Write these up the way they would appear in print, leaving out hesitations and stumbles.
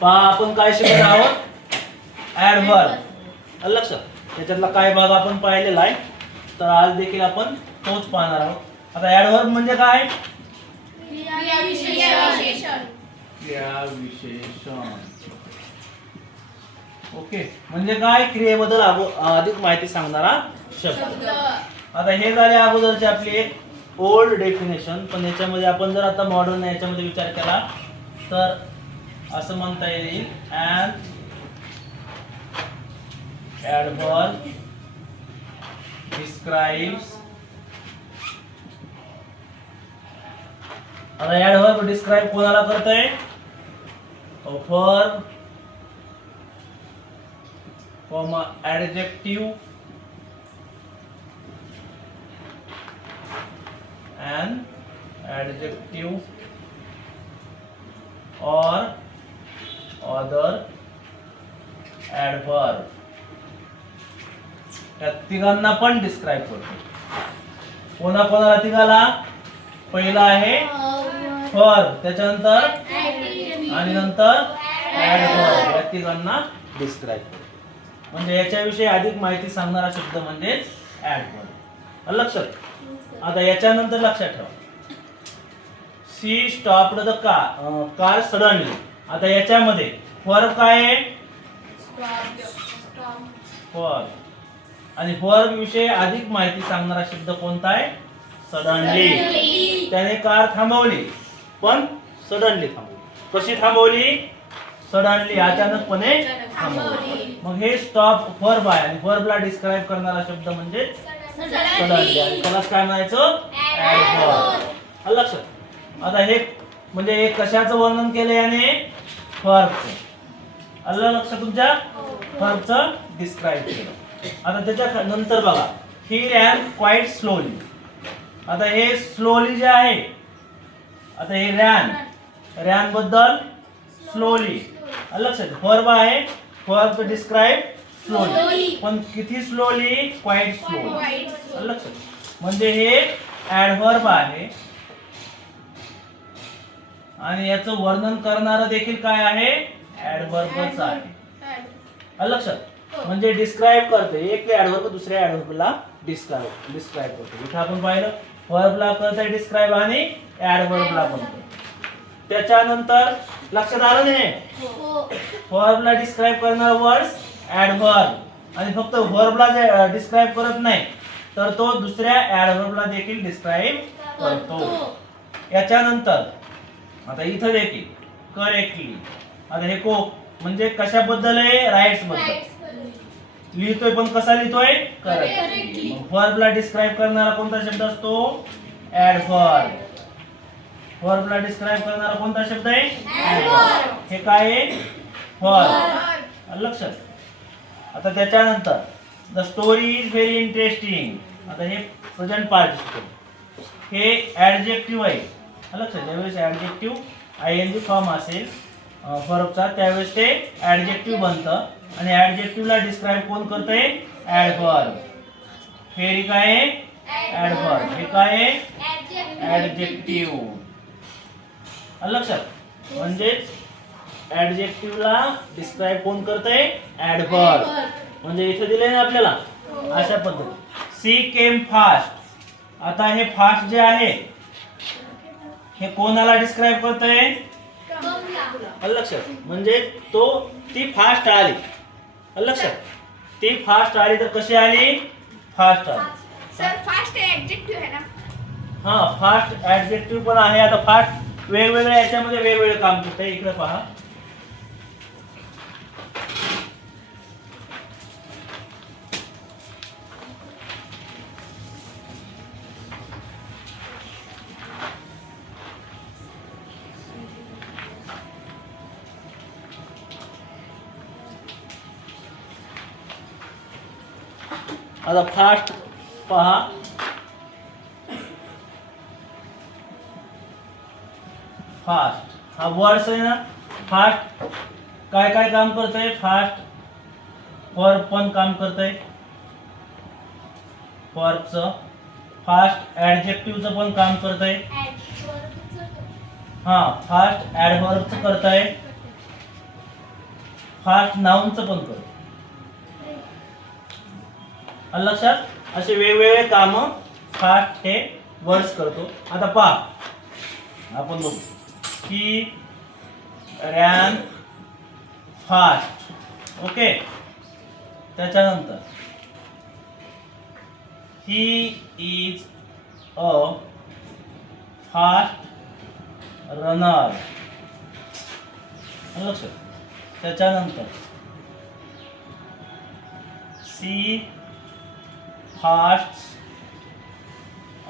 पहा आपण काय शिकत आहोत, ऍडव्हर्ब. लक्षात त्याच्यातला काय भाग आपण पाहिलेला आहे, तर आज देखील आपण तोच पाहणार आहोत. आता ऍडव्हर्ब म्हणजे काय? क्रियाविशेषण. ओके, म्हणजे काय? क्रियेबद्दल अधिक माहिती सांगणारा शब्द. आता हे झाले अगोदरचे आपली एक ओल्ड डेफिनेशन, पण याच्यामध्ये आपण जर आता मॉडर्न याच्यामध्ये विचार केला तर असं म्हणता येईल अँड ऍडव्हर्ब डिस्क्राइब्स. आता ऍडव्हर्ब डिस्क्राइब कोणाला करतंय? Verb comma adjective and adjective or other adverb. या तिघांना पण डिस्क्राइब करतो. कोणाकोणाला तिघाला? पहिला आहे वर्ब, त्याच्यानंतर आणि नंतर ऍडवर्ब. या तिघांना डिस्क्राइब करतो. म्हणजे याच्याविषयी अधिक माहिती सांगणारा शब्द म्हणजे ऍडवर्ब. लक्षात. आता याच्यानंतर लक्षात ठेवा, शी स्टॉप्ड द कार सडनली. आता याच्यामध्ये वर्ब काय आहे? वर्ब. आणि वर्ब विषयी अधिक माहिती सांगणारा शब्द कोणता आहे? सडनली. त्याने कार थांबवली, पण सडनली थांबवली. कशी थांबवली? सडनली, अचानकपणे थांबवली. मग हे स्टॉप वर्ब आहे आणि वर्बला डिस्क्राइब करणारा शब्द म्हणजे सडनली. आणि त्याला काय म्हणायचं? ऍडव्हर्ब. लक्षात. आता हे म्हणजे एक कशाचं वर्णन केलं याने? वर्बचं. आलं लक्षात तुमच्या? वर्बचं डिस्क्राइब केलं. आता त्याच्या नंतर बघा, ही रॅन क्वाइट स्लोली. आता हे स्लोली जे आहे, आता हे रॅन बद्दल स्लोली. लक्षात. वर्ब आहे, वर्ब डिस्क्राइब स्लोली. पण किती स्लोली? Quite slowly. लक्षात. म्हणजे हे ऍडव्हर्ब आहे आणि याचं वर्णन करणारं देखील काय आहे? ऍडव्हर्बच आहे. लक्षात. म्हणजे डिस्क्राइब करते. एक ऍडव्हर्ब दुसऱ्या ऍडव्हर्बला डिस्क्राइब करते. इथे आपण पाहिलं वर्बला करते डिस्क्राइब आणि ऍडव्हर्बला पण करते. त्याच्यानंतर लक्षात आलं नाही? वर्बला डिस्क्राइब करणारा वर्ड्स ऍडव्हर्ब आणि फक्त वर्बला जे डिस्क्राइब करत नाही तर तो दुसऱ्या ऍडव्हर्बला देखील डिस्क्राइब करतो. याच्यानंतर आता इथं देखील करेक्टली. आता हे को म्हणजे कशाबद्दल आहे? राईट्स बद्दल लिहितोय, पण कसा लिहितोय? करेक्टली. वर्बला डिस्क्राइब करणारा कोणता शब्द असतो? ऍडव्हर्ब. वर्बला डिस्क्राइब करणारा कोणता शब्द आहे? ऍडव्हर्ब. हे काय आहे? वर्ब. लक्षात. आता त्याच्यानंतर the story is very interesting. आता हे प्रेझेंट पार्टिसिपल. हे ऍडजेक्टिव्ह आहे. लक्षात. ज्यावेळेस ऍडजेक्टिव्ह आयएनजी फॉर्म असेल वर्बचा त्यावेळेस ते ऍडजेक्टिव्ह बनतं आणि ऍडजेक्टिव्हला डिस्क्राइब कोण करतंय? ऍडव्हर्ब. हे काय आहे? ऍडव्हर्ब. हे काय आहे? ऍडजेक्टिव्ह. लक्षात. म्हणजेच ऍडजेक्टिव्हला डिस्क्राइब कोण करतंय? ऍडव्हर्ब. म्हणजे इथे दिले ना आपल्याला अशा पद्धती. सी केम फास्ट. आता हे फास्ट जे आहे हे कोणाला डिस्क्राइब करतंय? लक्षात. म्हणजे ती फास्ट आली. लक्षात. ती फास्ट आली तर कशी आली? फास्ट आली. सर फास्ट ऍडजेक्टिव्ह आहे ना? हा, फास्ट ऍडजेक्टिव्ह पण आहे. आता फास्ट वेगवेगळ्या याच्यामध्ये वेगवेगळे काम करते. इकडे पहा. आता फास्ट पहा. फास्ट हा वर्ड्स आहे ना. फास्ट काय काय काम करतंय? फास्ट वर्ब पण काम करतंय. वर्बचं फास्ट ऍडजेक्टिव्हचं पण काम करतंय. हा, फास्ट ऍडव्हर्बचं करतंय. फास्ट नाऊनचं पण करतो. आलं लक्षात? असे वेगवेगळे काम फास्ट हे वर्ड्स करतो. आता पहा आपण बघू की रॅन फास्ट. ओके, त्याच्यानंतर he is a fast runner. लक्षात? त्याच्यानंतर सी फास्ट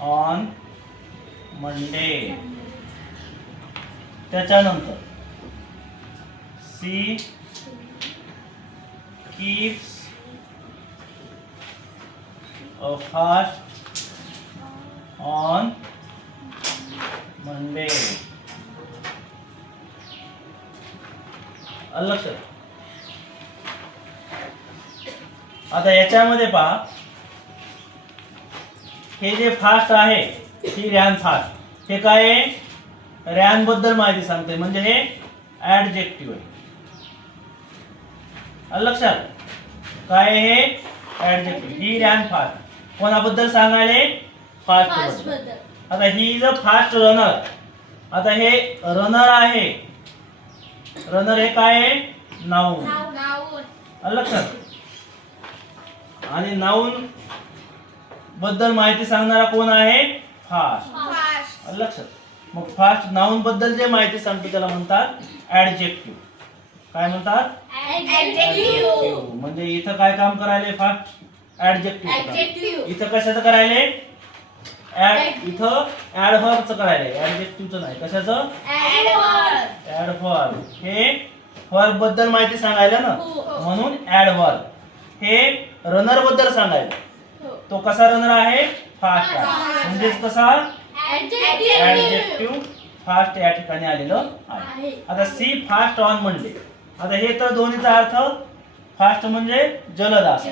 ऑन मंडे. त्याच्यानंतर C keeps a fast on Monday. आलं लक्षात? आता याच्यामध्ये पहा, हे जे फास्ट आहे ही रॅन फास्ट, हे काय आहे? रॅन बद्दल माहिती सांगते, म्हणजे हे ऍडजेक्टिव्ह आहे. आलं लक्षात? काय आहे हे? ऍडजेक्टिव्ह. ही रॅन फास्ट कोणाबद्दल सांगायले? फास्ट बद्दल. आता he is a fast runner. आता हे रनर आहे. रनर हे काय आहे? नाऊन. आलं लक्षात? आणि नाऊन बद्दल माहिती सांगणारा कोण आहे? फास्ट. आलं लक्षात? मग फास्ट नाऊन बद्दल जे माहिती सांगतो त्याला म्हणतात ऍडजेक्टिव्ह. काय म्हणतात? ऍडजेक्टिव्ह. म्हणजे इथं काय काम करायले? Fast adjective. इथं कशाचं करायले? इथं ऍडव्हर्बचं करायले, ऍडजेक्टिव्हचं नाही. कशाचं? ऍडव्हर्ब. हे वर्ब बद्दल माहिती सांगायला ना, म्हणून ऍडव्हर्ब. हे रनर बद्दल सांगायला. तो कसा रनर आहे? फास्ट आहे. म्हणजेच कसा? ऍडजेक्टिव्ह फास्ट या ठिकाणी आलेलं आहे. आता सी फास्ट ऑन मंडे. आता हे तर दोन्हीचा अर्थ फास्ट म्हणजे जलद असा.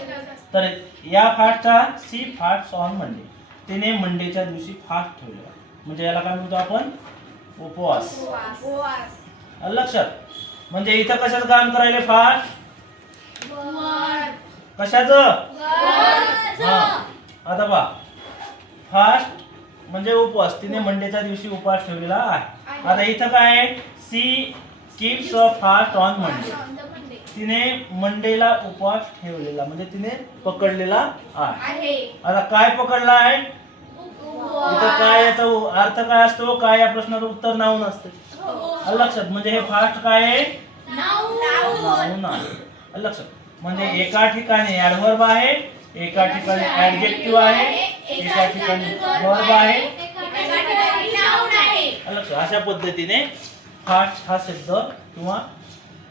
तर या फास्टचा सी फास्ट ऑन मंडे, तिने मंडेच्या दिवशी फास्ट ठेवलेला, म्हणजे याला काय म्हणतो आपण? उपवास. आलं लक्षात? म्हणजे इथं कशाचं काम करायले? फास्ट. कशाचं? हा. आता पहा, फास्ट म्हणजे उपवास, तिने मंडेच्या दिवशी उपवास ठेवलेला आहे. आता इथं काय आहे? She keeps a fast on Monday. तिने मंडेला उपवास ठेवलेला, म्हणजे तिने पकडलेला आहे. आता काय पकडला आहे? इथं काय याचा अर्थ काय असतो? काय या प्रश्नाचं उत्तर नाऊन असते. आलं लक्षात? म्हणजे हे फास्ट काय आहे? नाऊन आहे. आलं लक्षात? म्हणजे एका ठिकाणी ऍडव्हर्ब आहे, एका ठिकाणी ऍडजेक्टिव्ह आहे, एका ठिकाणी वर्ब आहे. आलं लक्षात? अशा पद्धतीने फास्ट हा शब्द किंवा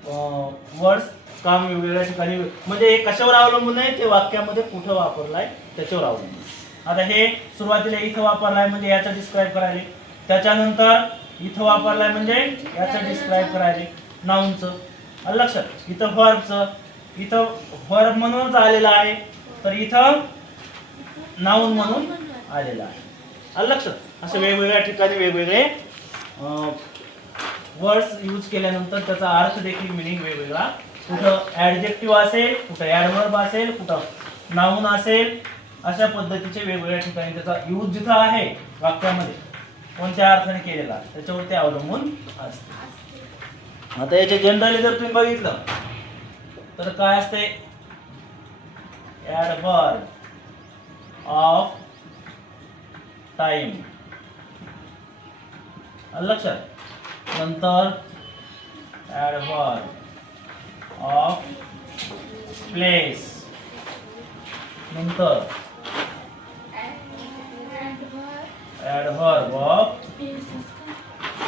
वर्ड्स काम वेगवेगळ्या ठिकाणी, म्हणजे हे कशावर अवलंबून आहे? ते वाक्यामध्ये कुठं वापरलाय त्याच्यावर अवलंबून. आता हे सुरुवातीला इथं वापरलाय म्हणजे याचं डिस्क्राईब करायले, त्याच्यानंतर इथं वापरलाय म्हणजे याचं डिस्क्राईब करायले, नाऊनचं. आलं लक्षात? इथं वर्बचं, इथं वर्ब म्हणूनच आलेला आहे, तर इथं नाऊन म्हणून आलेला आहे. आलं लक्षात? असं वेगवेगळ्या ठिकाणी वेगवेगळे वर्ड्स यूज केल्यानंतर त्याचा अर्थ देखील मिनिंग वेगवेगळा. कुठं ऍडजेक्टिव्ह असेल, कुठं ऍडव्हर्ब असेल, कुठं नाऊन असेल. अशा पद्धतीचे वेगवेगळ्या ठिकाणी त्याचा यूज जिथं आहे वाक्यामध्ये कोणत्या अर्थाने केलेला त्याच्यावर ते अवलंबून असते. आता याचे जनरली जर तुम्ही बघितलं तर काय असते? Adverb of time. लक्षात? नंतर ऍडव्हर्ब ऑफ प्लेस. नंतर ऍडव्हर्ब ऑफ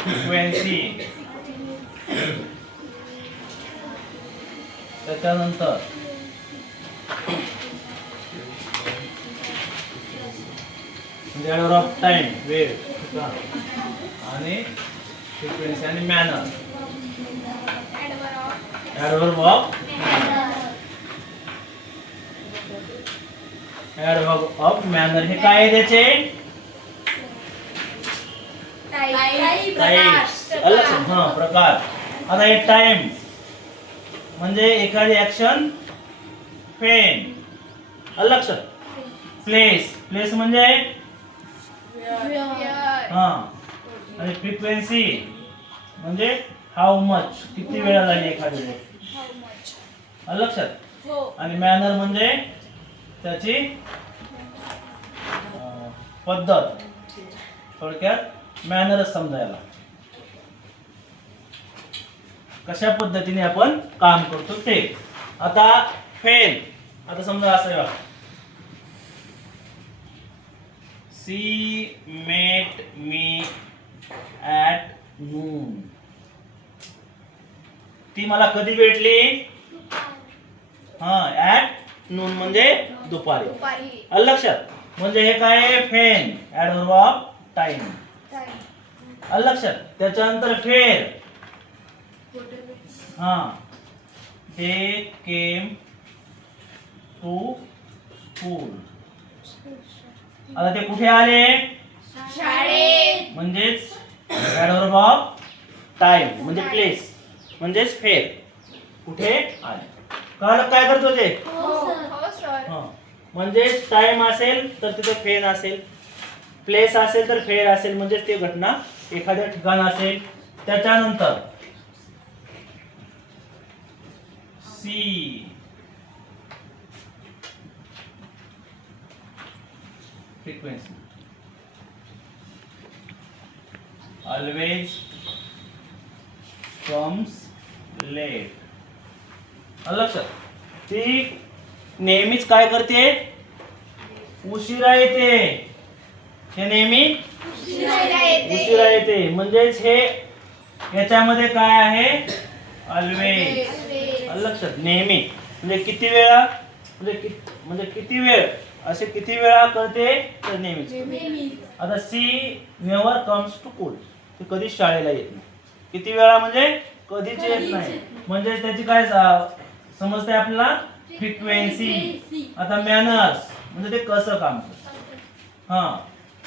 फ्रिक्वेन्सी. त्याच्यानंतर ऍडव्हर्ब ऑफ टाइम, वेळ, आणि फ्रिक्वेन्सी आणि मॅनर. ऍडव्हर्ब ऑफ मॅनर हे काय आहे त्याचे? टाइप्स. हा, प्रकार. आता हे टाइम म्हणजे एखादी ऍक्शन फेन. आलं लक्षात. प्लेस, प्लेस म्हणजे हा, आणि फ्रिक्वेन्सी म्हणजे हाऊ मच, किती वेळा झाली एखादी गोष्ट. आलं लक्षात. आणि मॅनर म्हणजे त्याची पद्धत. थोडक्यात मॅनरच समजायला, कशा पद्धतीने आपण काम करतो ते. आता फेल, आता समजा असं आहे बघा. सी मेट मी ॲट नून. ती मला कधी भेटली? हा, ॲट नून म्हणजे दुपारी. आलं लक्षात. म्हणजे हे काय आहे? फेन, ॲडव्हर्ब ऑफ टाइम. आलं लक्षात. त्याच्यानंतर फेर. हा, हे केम टू स्कूल. आता ते कुठे आले? शाळेत. म्हणजेच ॲडव्हर्ब ऑफ टाइम म्हणजे प्लेस, म्हणजेच फेर. कुठे आले. कळलं काय करतो ते? हो सर. हा, म्हणजेच टाइम असेल तर तिथे फेन असेल, प्लेस असेल तर फेर असेल, म्हणजे ते घटना एखाद्या ठिकाण असेल. त्याच्यानंतर she frequency, always comes late. लक्षात. ती नेहमीच काय करते? उशिरा येते. हे नेहमी उशिरा येते. म्हणजेच हे याच्यामध्ये काय आहे? ऑलवेज. लक्षात. नेहमी म्हणजे किती वेळा, म्हणजे किती वेळ, असे किती वेळा करते? तर नेहमीच. आता she never comes to school. ते कधीच शाळेला येत नाही. किती वेळा म्हणजे कधीच येत नाही. म्हणजे त्याची काय समजते आपल्याला? फ्रिक्वेन्सी. आता मॅनर्स म्हणजे ते कसं काम करतं. हा,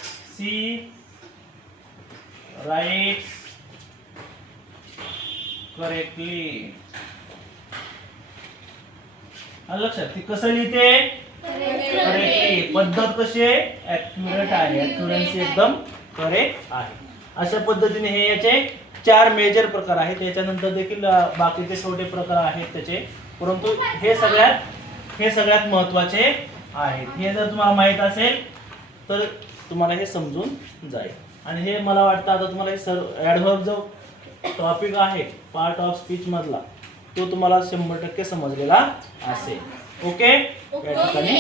सी राईट्स करेक्टली. लक्षात. ती कसं लिहिते? करेक्टली. पद्धत कशी आहे? ऍक्युरेट आहे. ऍक्युरन्सी एकदम करेक्ट आहे. अशा पद्धतीने हे याचे 4 मेजर प्रकार आहेत. त्याच्यानंतर देखील बाकीचे छोटे प्रकार आहेत त्याचे, परंतु हे सगळ्यात महत्त्वाचे आहेत. हे जर तुम्हाला माहित असेल तर तुम्हाला हे समजून जाईल. आणि हे मला वाटतं आता तुम्हाला हे ॲडव्हर्ब जो टॉपिक आहे पार्ट ऑफ स्पीच मधला, तो तुम्हाला 100% समजलेला असेल. ओके, या ठिकाणी